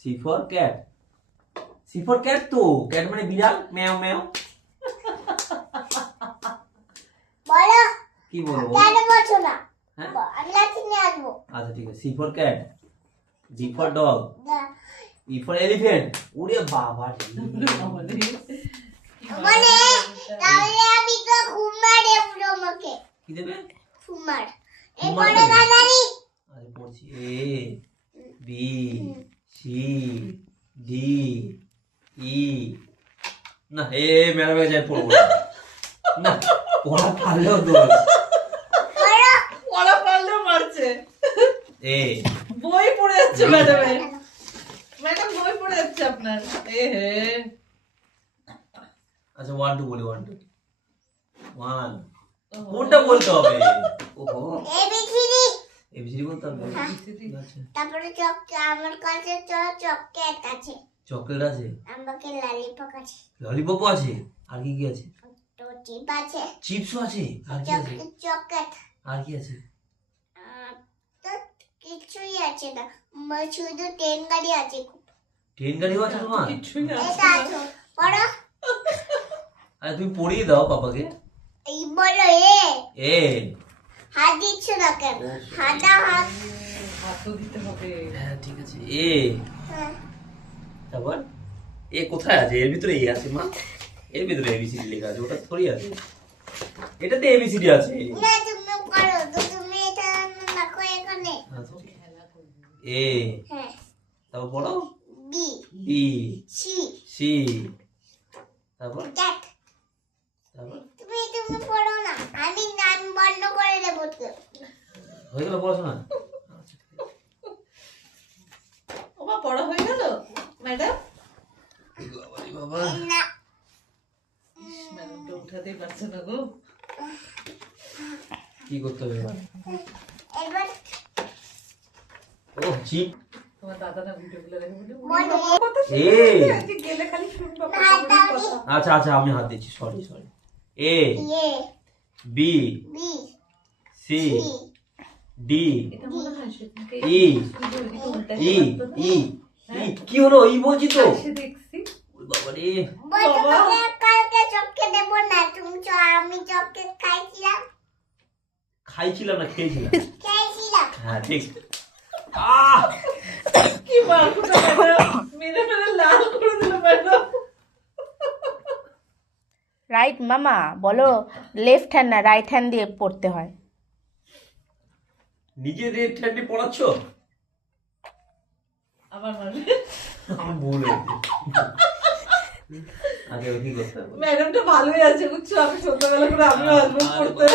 C for cat C for cat তো cat মানে বিড়াল? ম্যাও ম্যাও? বলো। কি বলব কেন বলছো না? হ্যাঁ? আমি লাঠি নিয়ে আসব। আচ্ছা ঠিক আছে। C for cat D for dog. E for elephant ওরে বাবা। মানে তাহলে আমি তো ঘুম মারে পুরো কি দেবে? ঘুমার এরপরে মারবে? আরে পড়ছি। A B. C D E না এ ম্যাডাম যাই পড়ব না। পড়া পারলেও দোষ। পড়া পারলেও মারছে এ। বই পড়ে যাচ্ছে ম্যাডামের ম্যাডাম বই পড়ে যাচ্ছে আপনার। এ হে। আচ্ছা ওয়ান টু বলি ওয়ান টু ওয়ান কোনটা বলতে হবে? ওহো এবিসিডি এবিসিডি বলতে হবে? আচ্ছা তারপরে চক আমার কাছে চকলেট আছে। চকলেট আছে? আমাকে ললিপপ আছে। ললিপপ আছে? আর কি কি আছে? তো চিপ আছে। চিপসও আছে? আর কি আছে? চকলেট চকলেট আর কি আছে? কিছুই আছে না। শুধু ট্রেন গাড়ি আছে ট্রেন গাড়িও আছে তোমার? কিছুই আছে। পড়ো। আরে তুমি পড়িয়ে দাও বাবাকে এই বলো এ। এ। হাত দিচ্ছ না কেন? হাতা হাত। হাতও দিতে হবে। হ্যাঁ ঠিক আছে। এ। হ্যাঁ। তারপর? এ কোথায় আছে? এর ভিতরে এ আছে মা। এর ভিতরে এবিসিডি লেখা আছে ওটা থরি আছে। এটাতে এবিসিডি আছে। না তুমি করো তো তুমি এটা রাখো এখানে। আছে। এ। হ্যাঁ। তারপর পড়ো। বি বি সি সি তারপর? তারপর? তুমি তুমি পড়ো না আমি নাম বন্ধ করে দেবো তো হয়ে গেল পড়াশোনা? ওমা পড়া হয়ে গেল? ম্যাডাম? বাবা। ম্যাডামটা উঠাতেই পারছে না গো। কি করতে হবে এবার? ও। আচ্ছা আচ্ছা আমি হাত দিচ্ছি sorry sorry A A B B. C D E E E E কি হলো? ই বলছি তো। বাবারে। কালকে দেবো না তুমি আমি চককে খাইছিলাম। খাইছিলাম না খেয়েছিলাম। খেয়েছিলাম। হ্যাঁ ঠিক। আহ! কি মারকুটা মেরে মেরে লাল করে দিল ম্যাডাম রাইট মামা বলো লেফট হ্যান্ড না রাইট হ্যান্ড দিয়ে পড়তে হয়? নিজে রেড হ্যান্ডে পড়াচ্ছ? আমার মানে আমার ভুল আগে কি করতে ম্যাডামটা ভালোই আছে বুঝছ? আমি সন্ধ্যাবেলা করে আমিও আসব পড়তে